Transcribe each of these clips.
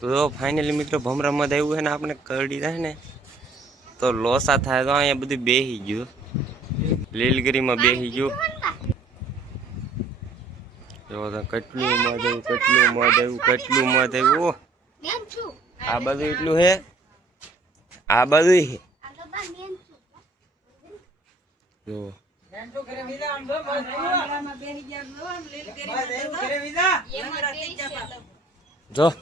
તો ફાઇનલી મિત્રો ભમરામાં આવ્યું છે ને આપણે કરડી થાય ને તો લોસા થાય તો અહીંયા બધું બેસી ગયું લીલગીરીમાં બેસી ગયું જો કેટલું મધ આવ્યું કેટલું મધ આવ્યું આ બધું એટલું હે આ બધું હે જો જો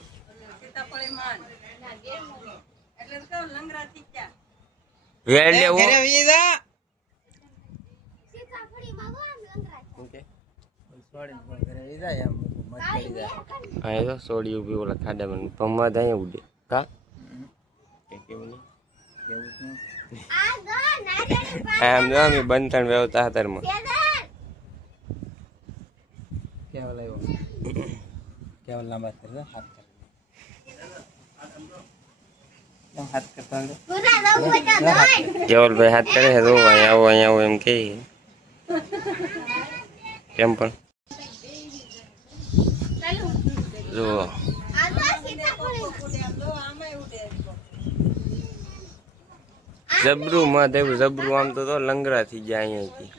સોડી ઉભી ઓલા ખાડામાં પમ્મા થાય ઉડે કા આમ જો અમે બંધણ વ્યવતા હતરમાં કેવલ લાંબા કરે હાથ કરતા કેવલભાઈ હાથ કરે છે અહીંયા આવો એમ કે કેમ પણ જો જબરું માં દેવું જબરું આમ તો લંગરા થઈ ગયા અહીંયાથી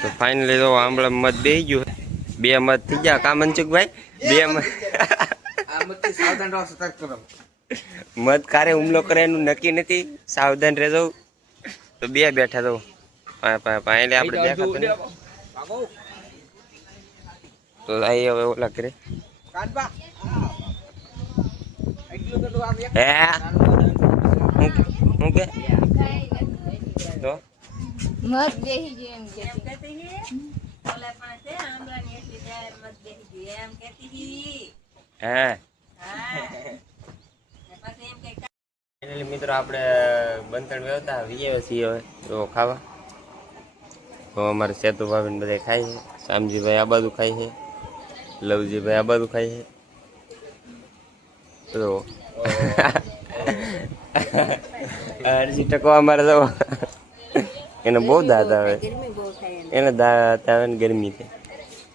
તો ફાઇનલી તો આંબળા મત બેસી ગયું બે મત થઈ ગયા કા મનસુખભાઈ બે મત કારે હુમલો કરે એનું નક્કી નથી સાવધાન રહેજો તો બે બેઠા તો એટલે આપણે દેખાતું તો અહીં હવે ઓલા કરે હે હું કે તો મત બેહી ગયો એમ કહેતી ઓલા પાસે આંબળાની એટલી જાહેર મત બેહી ગયો એમ કહેતી હે પછી એમ કે ફાઇનલી મિત્રો આપણે બંધણ વ્યવતા વીએ છીએ હવે તો ખાવા તો અમારે સેતુ ભાભીને બધા ખાય છે શામજીભાઈ આ બાજુ ખાય છે લવજીભાઈ આ બાજુ ખાય છે તો અરજી ટકો અમારે તો એને બહુ દાંત આવે એને દાંત આવે ને ગરમી થાય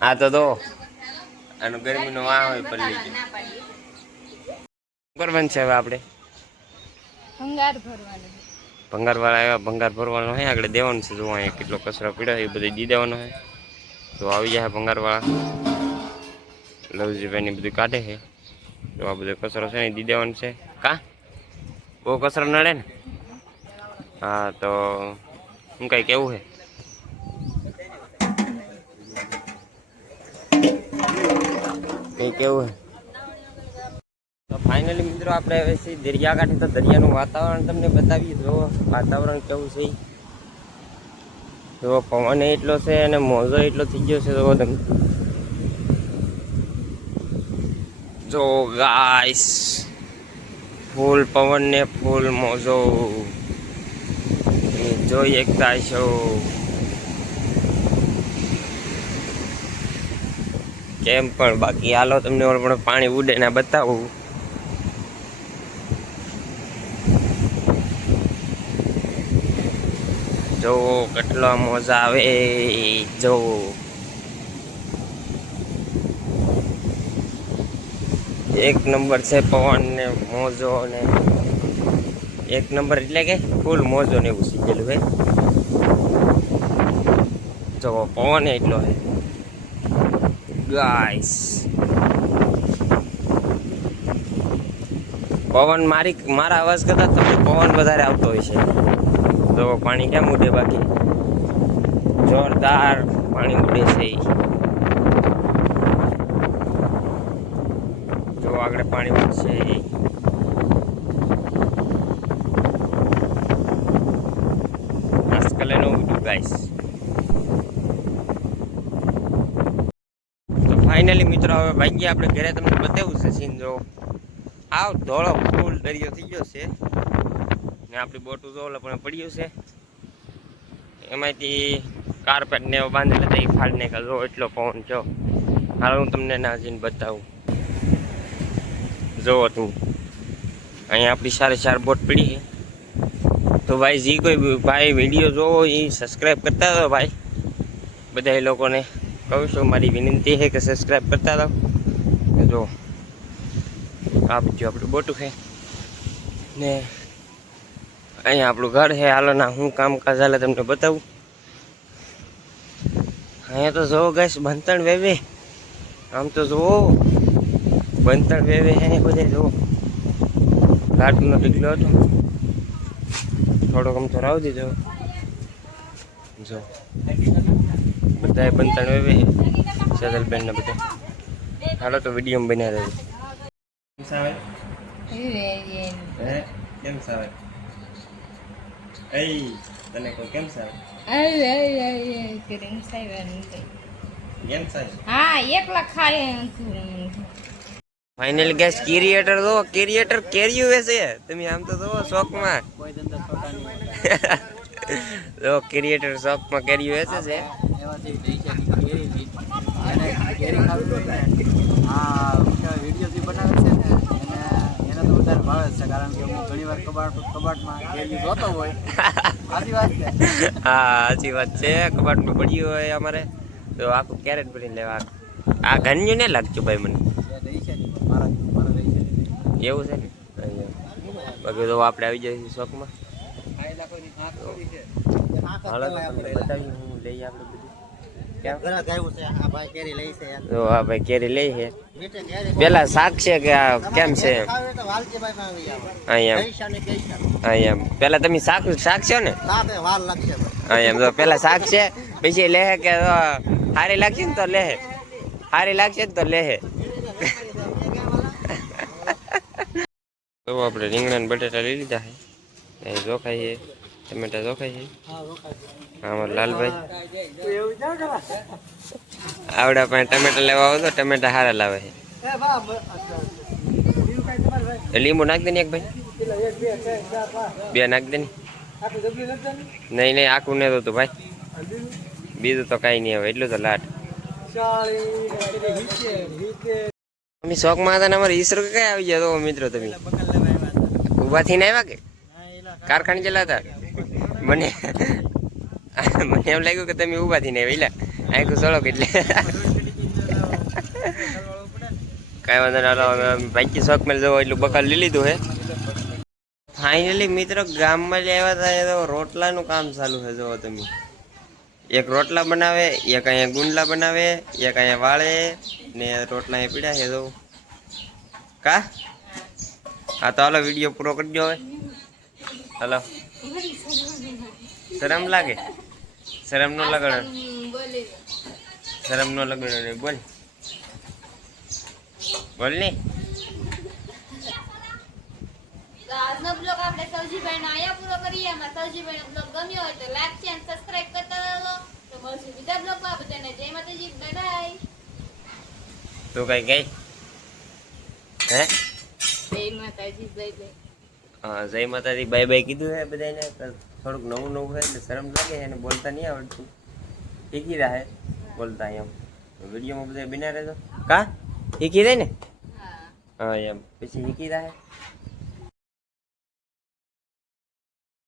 આ તો આનો ગરમીનો વાહ હોય પલ્લી કરવાનું છે હવે આપણે ભંગાર ભરવાનું ભંગાર વાળા આવ્યા ભંગાર ભરવાનો હોય આગળ દેવાનું છે જો અહીંયા કેટલો કચરો પીડ્યો એ બધું દી દેવાનો હોય તો આવી જાય ભંગાર વાળા લવજીભાઈ ને બધું કાઢે છે તો આ બધો કચરો છે ને દી દેવાનું છે કા બહુ કચરો નડે ને હા તો હું કઈ કેવું છે કઈ કેવું છે તો ફાઇનલી મિત્રો આપણે હવે દરિયાકાંઠે તો દરિયાનું વાતાવરણ તમને બતાવીએ જો વાતાવરણ કેવું છે જો પવન એટલો છે અને મોજો એટલો થઈ ગયો છે તો તમે જો ગાઈસ ફૂલ પવન ને ફૂલ મોજો જોઈ એકતા છો કેમ પણ બાકી હાલો તમને પણ પાણી ઉડે ને બતાવું જો કેટલો મજા આવે જો એક નંબર છે પવન ને મોજો ને એક નંબર એટલે કે ફૂલ મોજો ને એવું સીધેલું હે જો પવન એટલો હે ગાઈસ પવન મારા અવાજ કરતા તમને પવન વધારે આવતો હોય છે તો પાણી કેમ ઉડે બાકી જોરદાર પાણી ઉડે છે જો આગળ પાણી ઉડશે આજકાલ એનું ઉડ્યું ગાઈસ તો ફાઇનલી મિત્રો હવે ભાગ્ય આપણે ઘરે તમને બતાવ્યું છે સીન જો આવ ધોળો ફૂલ દરિયો થઈ ગયો છે ને આપણી બોટું જો પણ પડ્યું છે એમાંથી કાર્પેટ ને બાંધેલા હતા એ ફાડ ને જો એટલો પવન છો હાલ હું તમને ના જઈને બતાવું જો તું અહીંયા આપણી સારી ચાર બોટ પડી છે તો ભાઈ જે કોઈ ભાઈ વિડીયો જોવો એ સબસ્ક્રાઈબ કરતા હતો ભાઈ બધા એ લોકોને કહું છું, મારી વિનંતી છે કે સબસ્ક્રાઈબ કરતા રહો. જો આ બીજું આપણું બોટું છે ને અહીંયા આપણું ઘર છે. હાલો ના હું કામકાજ હાલે તમને બતાવું. અહીંયા તો જોવો ગેસ બંતણ વેવે, આમ તો જોવો બંતણ વેવે હે બધે. જોવો ઘાટનો ઢીકલો હતો, થોડોક આમ તો રાવ દીધો. જો બધા બંતણ વેવે છે, સેજલબેન ને બધા. હાલો તો વિડીયો બનાવી દેજો. કેમ સાવે? કેમ સાવે? તને કોઈ કેમ સાવે? કેમ સાવે? હા એકલા ખાય. ફાઇનલી ગેસ ક્રિએટર જો ક્રિએટર કેરીયું વેસે. તમે આમ તો જોવો શોખમાં કોઈ ધંધો છોટા નહીં. જો ક્રિએટર શોખમાં કેરીયું વેસે છે. એમાંથી પૈસાની કેરી લીધી. એને કેરી ખાવી હોય ને આ વિડીયો જે બનાવે છે ને એને તો વધારે ભાવે છે, કારણ કે હું ઘણી વાર કબાટમાં કેરી જોતો હોય. સાચી વાત છે. હા સાચી વાત છે. કબાટમાં પડ્યું હોય અમારે તો આખું કેરેટ ભરીને લેવા. આ ઘરનું ને લાગતું ભાઈ મને એવું છે ને. બાકી તો આપણે આવી જઈએ શોખમાં. હાલો તો તમને બતાવી હું લઈએ આપણે બધું. કેમ જો આ ભાઈ કેરી લઈ છે. પેલા શાક છે કે આ કેમ છે? અહીંયા પેલા તમે શાક છો ને? અહીંયા તો પેલા શાક છે, પછી લે કે હારી લાગશે ને તો લે, હારી લાગશે ને તો લે. તો આપણે રીંગણા ને બટાટા લઈ લીધા છે. જોખાઈ છે, ટમેટા જોખાઈ છે. અમારા લાલભાઈ આવડા પાસે ટમેટા લેવા આવો તો ટમેટા સારા લાવે છે. લીંબુ નાખ દે ને એક ભાઈ, બે નાખ દે ને. નહીં નહીં આખું નહીં હતું ભાઈ, બીજું તો કાંઈ નહીં આવે એટલું તો લાટ. અમે શોખમાં હતા ને અમારે 20 રૂપિયા કઈ આવી ગયા. તો મિત્રો તમે ઊભા થઈને આવ્યા કે કારખાને ચલા હતા? મને એમ લાગ્યું કે તમે ઊભા થઈને આવ્યા. આખું સળો એટલે કાંઈ વાંધો ના. બાકી શોખ મેં જવો એટલું બકાલ લઈ લીધું હે. ફાઇનલી મિત્રો ગામમાં જ આવ્યા હતા તો રોટલાનું કામ ચાલુ છે. જુઓ તમે, એક રોટલા બનાવે, એક અહીંયા ગુંડલા બનાવે, એક અહીંયા વાળે ને રોટલા અહીંયા પીડા છે. તો કા હા તો હાલો વિડીયો પૂરો કરી દો હવે. હલો શરમ લાગે? શરમ નો લગાડો, શરમ નો લગાડો ને બોલ બોલ ને. આજનો બ્લોગ આપણે સૌજીભાઈ નો આયા પૂરો કરીએ. એમાં સૌજીભાઈ નો બ્લોગ ગમ્યો હોય તો લાઈક છે અને સબસ્ક્રાઇબ કરતા રહો. તો મળશું બીજા બ્લોગમાં. બધાને જય માતાજી, બાય બાય. તું કઈ ગઈ હે? જય માતાજી, બાય બાય. હા જય માતાજી બાય બાય કીધું હે બધાને. થોડુંક નવું નવું હોય એટલે શરમ લાગે એને બોલતા નહીં આવડતું. શીખી રહ્યા બોલતા એમ. વિડીયોમાં બધા બિના રહેતો કા શીખી જાય ને. હા એમ પછી શીખી રહ્યા.